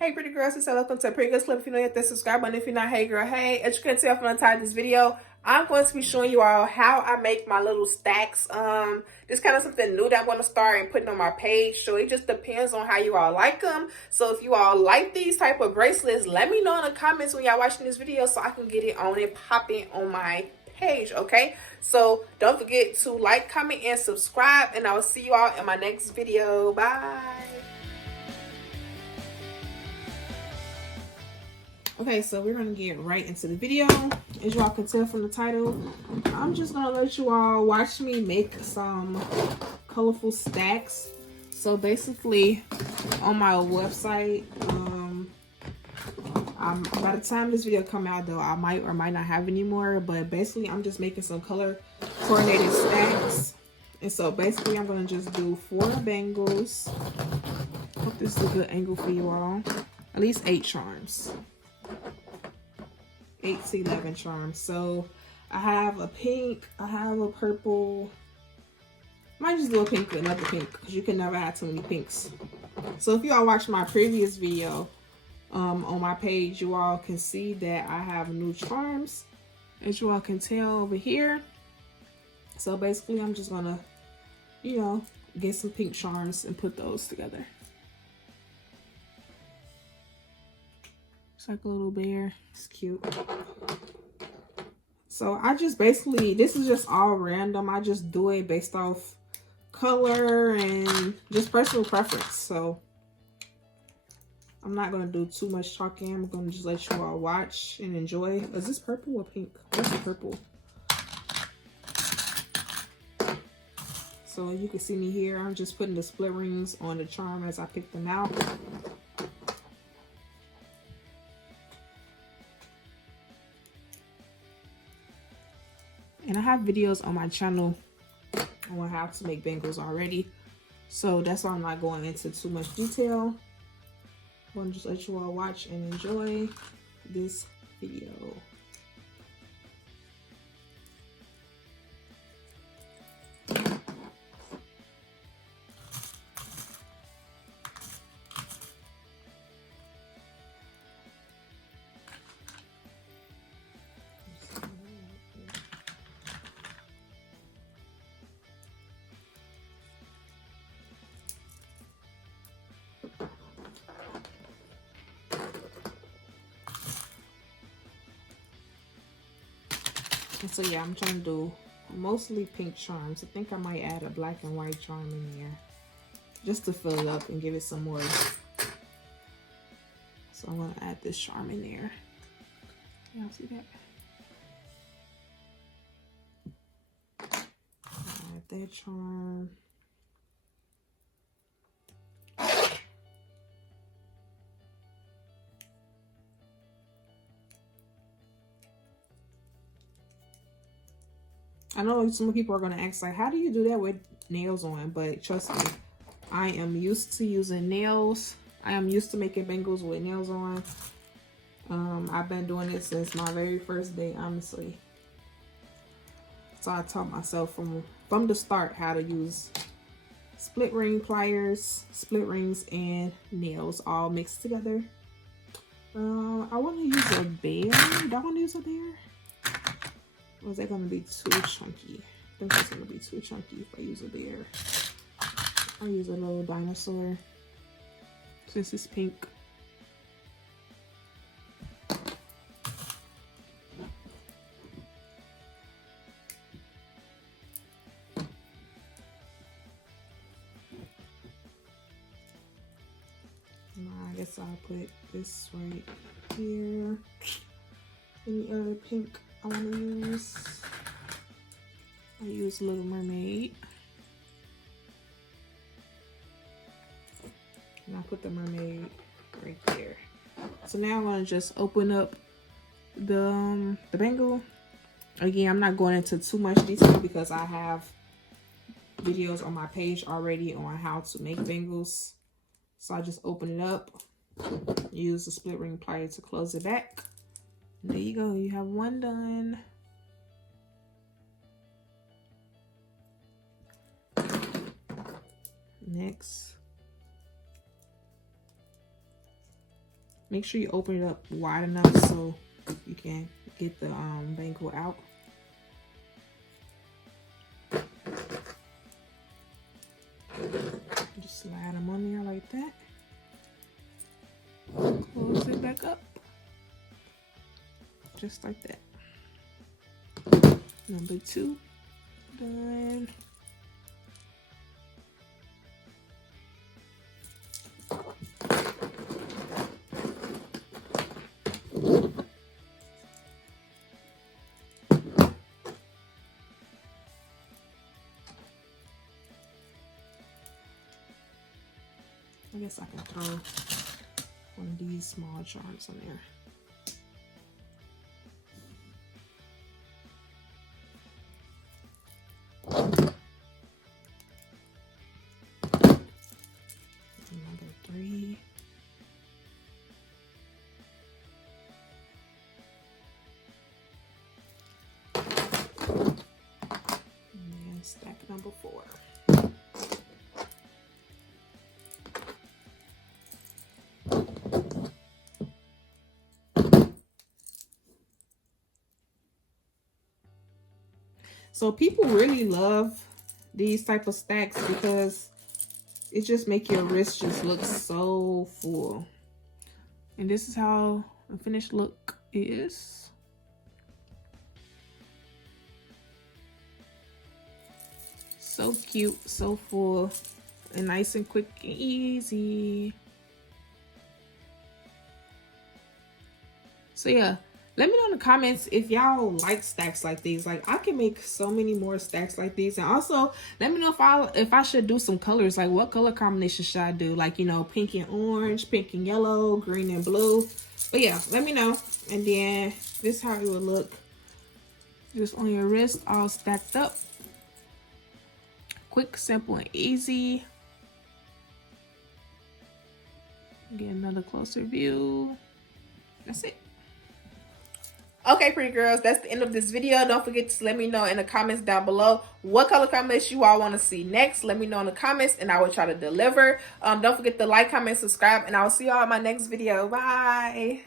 Hey pretty girls, it's welcome to a Pretty Girls Club. If you know, hit that subscribe button. If you're not, hey girl, hey. As you can tell from the title of this video, I'm going to be showing you all how I make my little stacks. This kind of something new that I'm going to start and putting on my page. So it just depends on how you all like them. So if you all like these type of bracelets, let me know in the comments when y'all watching this video so I can get it on and popping on my page, okay? So don't forget to like, comment, and subscribe, and I will see you all in my next video. Bye. Okay, so we're gonna get right into the video. As you all can tell from the title, I'm just gonna let you all watch me make some colorful stacks. So basically, on my website, by the time this video come out though, I might or might not have any more, but basically I'm just making some color coordinated stacks. And so basically I'm gonna just do 4 bangles. Hope this is a good angle for you all. At least 8 charms. 8 to 11 charms. So I have a pink, I have a purple. Might just do a pink with another pink because you can never have too many pinks. So if you all watched my previous video on my page, you all can see that I have new charms, as you all can tell over here. So basically I'm just gonna, you know, get some pink charms and put those together. It's like a little bear. It's cute. So I just basically, this is just all random. I just do it based off color and just personal preference. So I'm not going to do too much talking. I'm going to just let you all watch and enjoy. Is this purple or pink? What's the purple? So you can see me here. I'm just putting the split rings on the charm as I pick them out. And I have videos on my channel on how to make bangles already. So that's why I'm not going into too much detail. I'm gonna just let you all watch and enjoy this video. And so yeah, I'm trying to do mostly pink charms. I think I might add a black and white charm in there just to fill it up and give it some more. So I'm gonna add this charm in there. Y'all see that? Add that charm. I know some people are going to ask, like, how do you do that with nails on? But trust me, I am used to using nails. I am used to making bangles with nails on. I've been doing it since my very first day, honestly. So I taught myself from the start how to use split ring pliers, split rings, and nails all mixed together. I want to use a bear. Do I want to use a bear? Or is that going to be too chunky? I think that's going to be too chunky if I use a bear. I'll use a little dinosaur since it's pink. I guess I'll put this right here. Any other pink I want to use? I use Little Mermaid. And I put the mermaid right there. So now I'm going to just open up the bangle. Again, I'm not going into too much detail because I have videos on my page already on how to make bangles. So I just open it up, use the split ring plier to close it back. There you go, you have one done. Next, Make sure you open it up wide enough so you can get the bangle out. Just slide them on there like that. Close it back up. Just like that. Number 2 done. I guess I can throw one of these small charms on there. Another 3. And then stack number 4. So people really love these type of stacks because it just make your wrist just look so full. And this is how the finished look is. So cute, so full, and nice and quick and easy. So yeah. Let me know in the comments if y'all like stacks like these. Like, I can make so many more stacks like these. And also, let me know if I should do some colors. Like, what color combination should I do? Like, you know, pink and orange, pink and yellow, green and blue. But yeah, let me know. And then this is how it would look. Just on your wrist, all stacked up. Quick, simple, and easy. Get another closer view. That's it. Okay, pretty girls, that's the end of this video. Don't forget to let me know in the comments down below what color combination you all want to see next. Let me know in the comments and I will try to deliver. Don't forget to like, comment, subscribe, and I will see y'all in my next video. Bye.